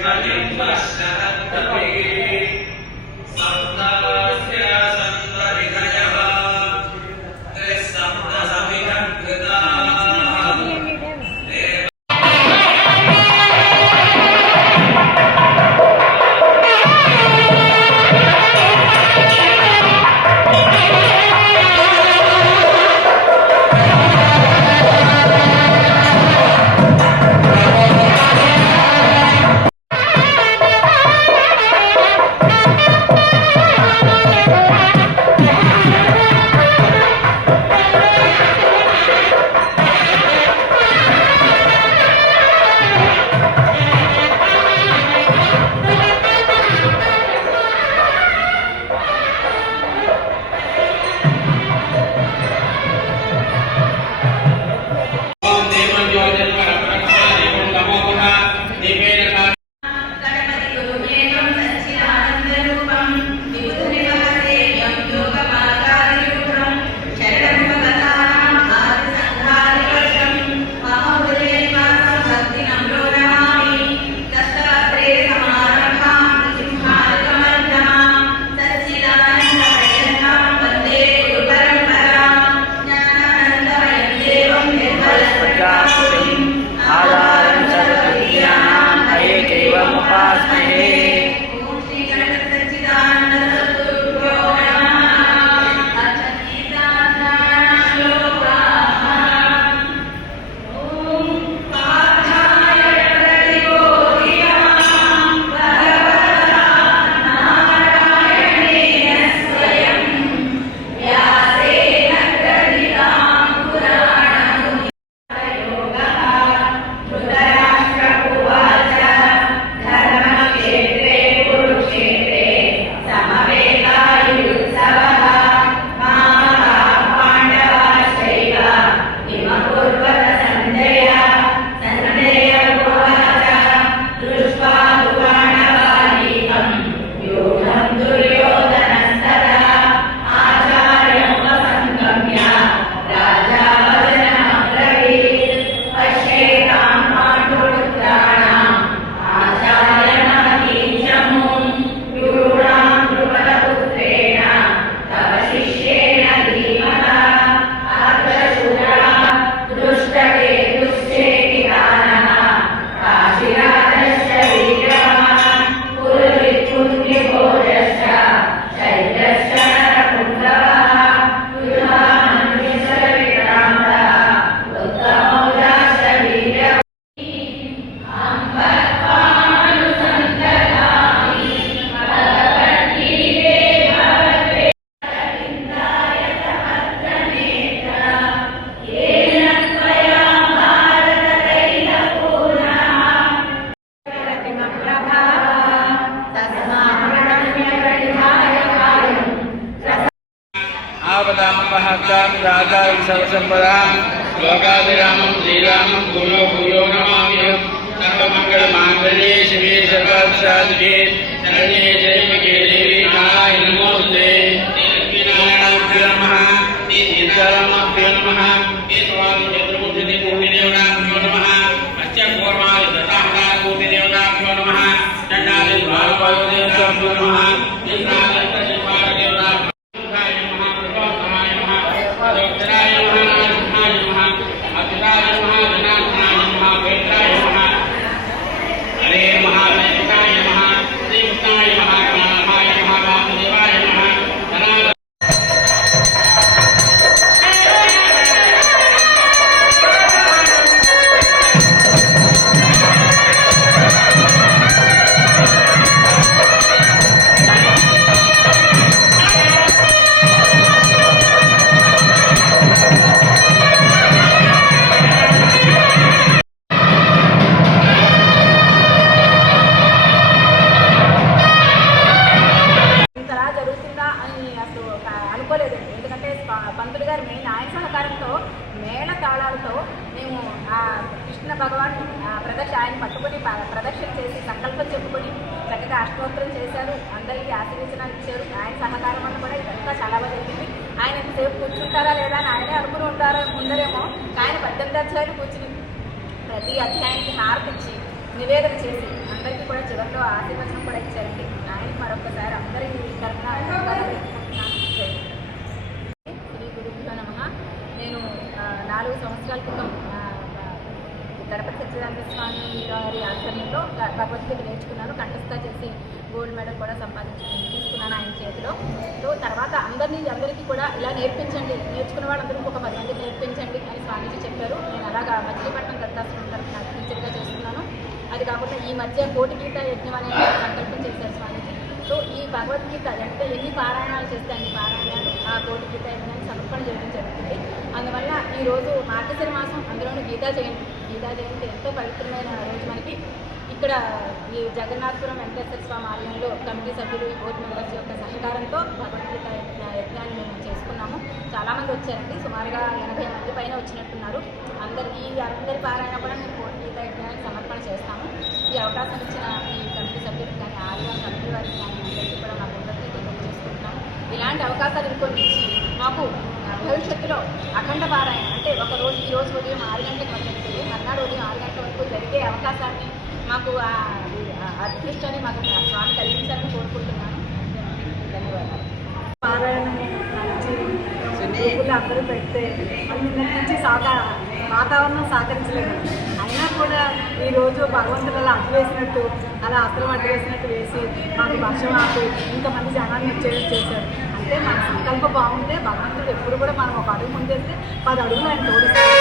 Sa'king lahat kami, sa सर्वदापदां महत्तां दाता सर्वसम्पदां लोकाभिरामं श्रीरामं भूयो भूयो नमाम्यहं सर्वमङ्गलमाङ्गल्ये शिवे सर्वाक्षादिके शरण्ये जयमके देवी नाराय नमोस्ते लक्ष्मीनारायणाभ्यो नमः सीतारामाभ्यो नमः चतुर्मुखिदेवताभ्यो नमः पश्चकोर्मादि दशामदाकोटिदेवताभ्यो नमः चण्डादि द्वारपायोदेवताभ्यो नमः భగవాన్ ప్రదక్ష ఆయన పట్టుకుని ప్రదక్షిణ చేసి సంకల్పం చెప్పుకొని చక్కగా అష్టోత్తరం చేశారు. అందరికీ ఆశీర్వచనాలు ఇచ్చారు. ఆయన సహకారం అని కూడా ఇదంతా చాలా బాగా జరిగింది. ఆయన ఎంతసేపు కూర్చుంటారా లేదా అని ఆయనే అనుకుని ఉంటారా ఉందరేమో ఆయన పద్దెనిమిది అధ్యాయులు కూర్చుని ప్రతి అధ్యాయానికి హారతిచ్చి నివేదన చేసి అందరికీ కూడా చివరిలో ఆశీర్వచనం కూడా ఇచ్చారండి. ఆయన మరొకసారి అందరికీ శ్రీ గురుభ్యో నమ. నేను నాలుగు సంవత్సరాల క్రితం గణపతి సత్యనారాయణ స్వామి గారి ఆధ్వర్యంలో భగవద్గీత నేర్చుకున్నాను. కంఠస్థ చేసి గోల్డ్ మెడల్ కూడా సంపాదించి తీసుకున్నాను ఆయన చేతిలో. సో తర్వాత అందరినీ అందరికీ కూడా ఇలా నేర్పించండి. నేర్చుకున్న వాళ్ళందరూ ఒక పది మంది నేర్పించండి అని స్వామీజీ చెప్పారు. నేను అలాగా మచిలీపట్నం దత్తాశ్రమం తరఫున టీచర్గా చేస్తున్నాను. అది కాకుండా ఈ మధ్య కోటి గీత యజ్ఞం అనేది సంకల్పం చేశారు స్వామీజీ. సో ఈ భగవద్గీత ఎంత ఎన్ని పారాయణాలు చేస్తే అన్ని పారాయణాలు ఆ కోటి గీత యజ్ఞాన్ని ఈరోజు ఈ రోజు మార్గశిర మాసం అందులోనూ గీతా జయంతి గీతా జయంతి ఎంతో పవిత్రమైన రోజు మనకి. ఇక్కడ ఈ జగన్నాథపురం వెంకటేశ్వర స్వామి ఆలయంలో కమిటీ సభ్యులు ఈ బోర్డు మెంబర్స్ యొక్క సహకారంతో భగవద్గీత యజ్ఞాన్ని మేము చేసుకున్నాము. చాలామంది వచ్చారండి. సుమారుగా ఎనభై మంది పైన వచ్చినట్టున్నారు. అందరికీ అందరి పారాయణ కూడా మేము భగవద్గీత యజ్ఞానికి సమర్పణ చేస్తాము. ఈ అవకాశం ఇచ్చిన ఈ కమిటీ సభ్యులకు కానీ ఆలయం కమిటీ వారికి కానీ అందరికీ కూడా మా భగవద్గీత చేసుకుంటున్నాము. ఇలాంటి అవకాశాలు ఇంకొన్ని మాకు భవిష్యత్తులో అఖండ పారాయణ అంటే ఒక రోజు ఈ రోజు ఉదయం ఆరు గంటలకు మొదలెడుతుంది మర్నాడు ఉదయం ఆరు గంటల వరకు జరిగే అవకాశాన్ని మాకు అదృష్టాన్ని మాకు స్వామి కలిగించాలని కోరుకుంటున్నాను. ధన్యవాదాలు. పారాయణం అందరూ పెడితే నిన్నటి నుంచి వాతావరణం సహకరించలేదు అయినా కూడా ఈరోజు భగవంతుడు అలా అడ్డు వేసినట్టు అలా అస్త్రం అడ్డు వేసినట్టు వేసి మాకు వర్షం ఆపి ఇంతమంది జనాన్ని వచ్చేది చేశారు. అంటే మన సంకల్పం బాగుంటే భగవంతుడు ఎప్పుడు కూడా మనం ఒక అడుగు ముందేస్తే పది అడుగులు ఆయన తోడుస్తారు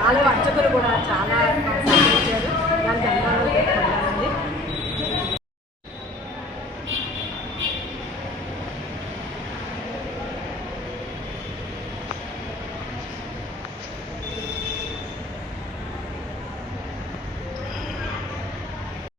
అలాగే అర్చకులు కూడా చాలా